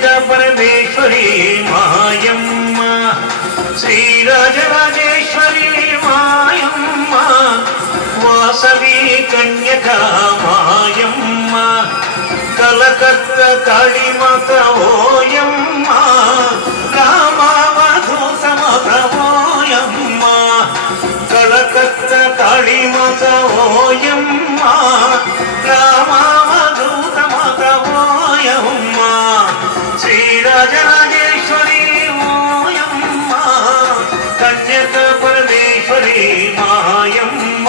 కన్యక పరమేశ్వరి మాయమ్మ శ్రీరాజరాజేశ్వరి మాయమ్మ వాసవి కన్యక మాయమ్మ కలకత్త కాళీమాత ఓయమ్మ రామావధూతమాత ఓయమ్మ కలకత్త కాళీమాత ఓయమ్మ రామావధూతమాత ఓయమ్మ శ్రీరాజరాజేశ్వరి ఓయమ్మ కన్యక పరమేశ్వరి మాయమ్మ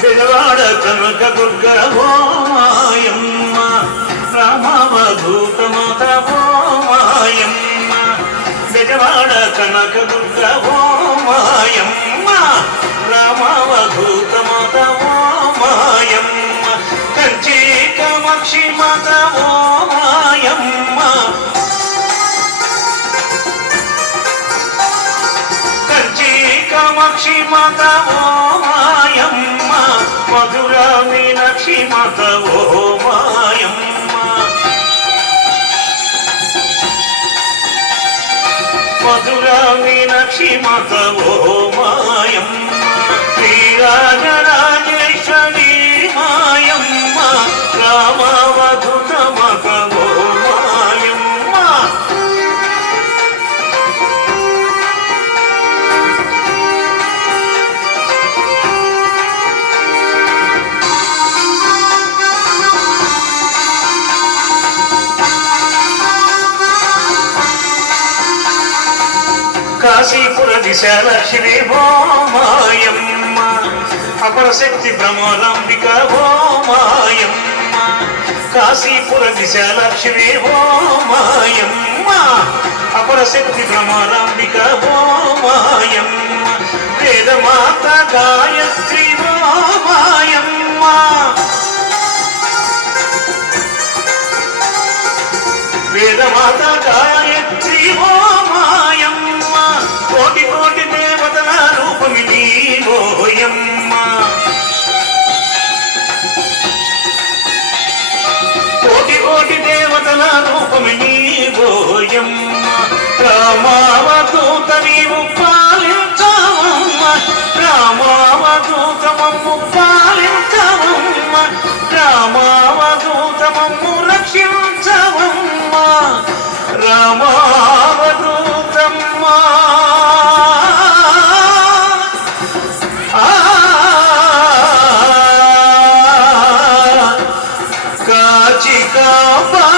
బెజవాడ కనక దుర్గ ఓ మాయమ్మ రామావధూతమాత ఓ మాయమ్మ బెజవాడ కనక దుర్గ ఓ మాయమ్మ రామావధూతమాత ఓ మాయమ్మ కంచి కామాక్షి మాత ఓ మాయమ్మ కంచి కామాక్షి మాత ఓ మాయమ్మ మధుర మీనాక్షి మాత ఓ మాయమ్మ మధుర మీనాక్షి మాత ఓ మాయమ్మ శ్రీరాజరాజేశ్వరి మాయమ్మ రామావధూత మాత ఓ మాయమ్మ కాశీపుర విశాలక్ష్మి ఓ మాయమ్మ అపరశక్తి భ్రమరాంబిక ఓ మాయమ్మ కాశీపుర విశాలక్ష్మి ఓ మాయమ్మ అపరశక్తి భ్రమరాంబిక ఓ మాయమ్మ వేదమాత గాయత్రి ఓ మాయమ్మ వేదమాత గాయత్రి ఓ మాయమ్మ కోటి కోటి దేవతల రూపమి నీవోయమ్మ కోటి కోటి దేవతల రూపమి నీవోయమ్మ రామావధూత నీవు పాలించవమ్మ రామావధూతమమ్ము పాలించవమ్మ రామావధూతమమ్ము రక్షించవమ్మ రామావధూతమ్మ కాచి కాపాడవమ్మ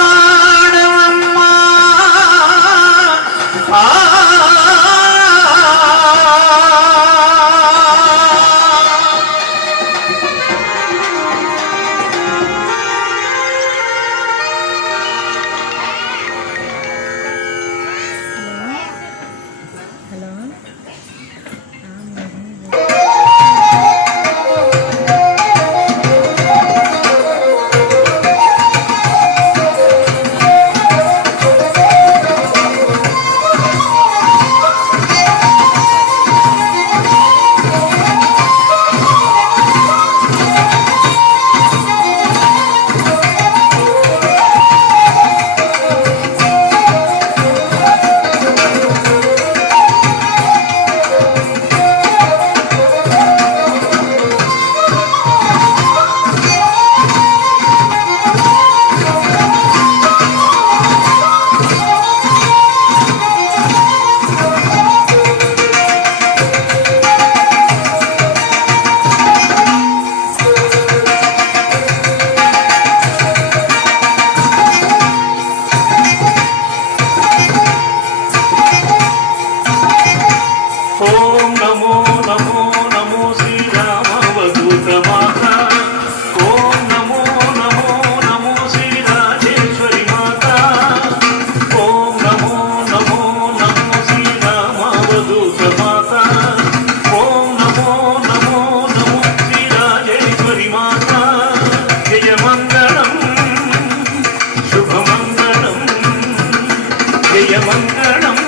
జయమంగళం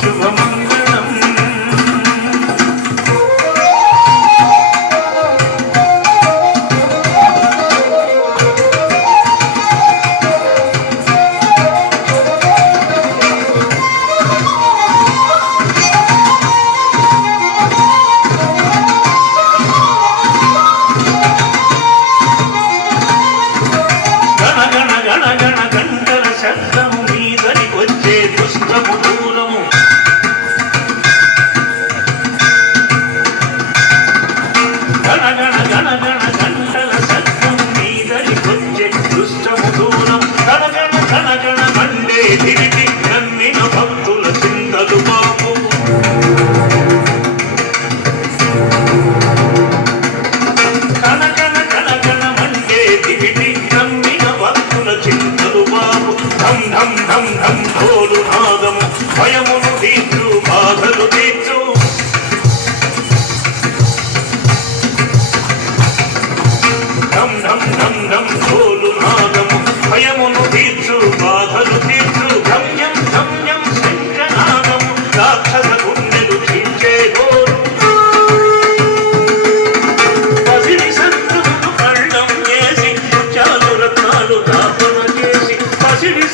శుభమంగళం. భక్తుల చింతలు బాపు కన కన కన కన మండే దివిటి నమ్మిన భక్తుల చింతలు బాపు. ధం ధం ధం ధం ఢోలు నాదము భయమును తీర్చు బాధలు తీర్చు. ధం ధం ధం ధం ఢోలు నాదము భయమును తీర్చు బాధలు తీర్చు. గమ్యం గమ్యం శంఖనాదము రాక్షస గుండెలు చీల్చే గోరు. పసిడి శత్రువులు కళ్ళం చేసి ముత్యాలు రత్నాలు దాపన చేసి పసిడి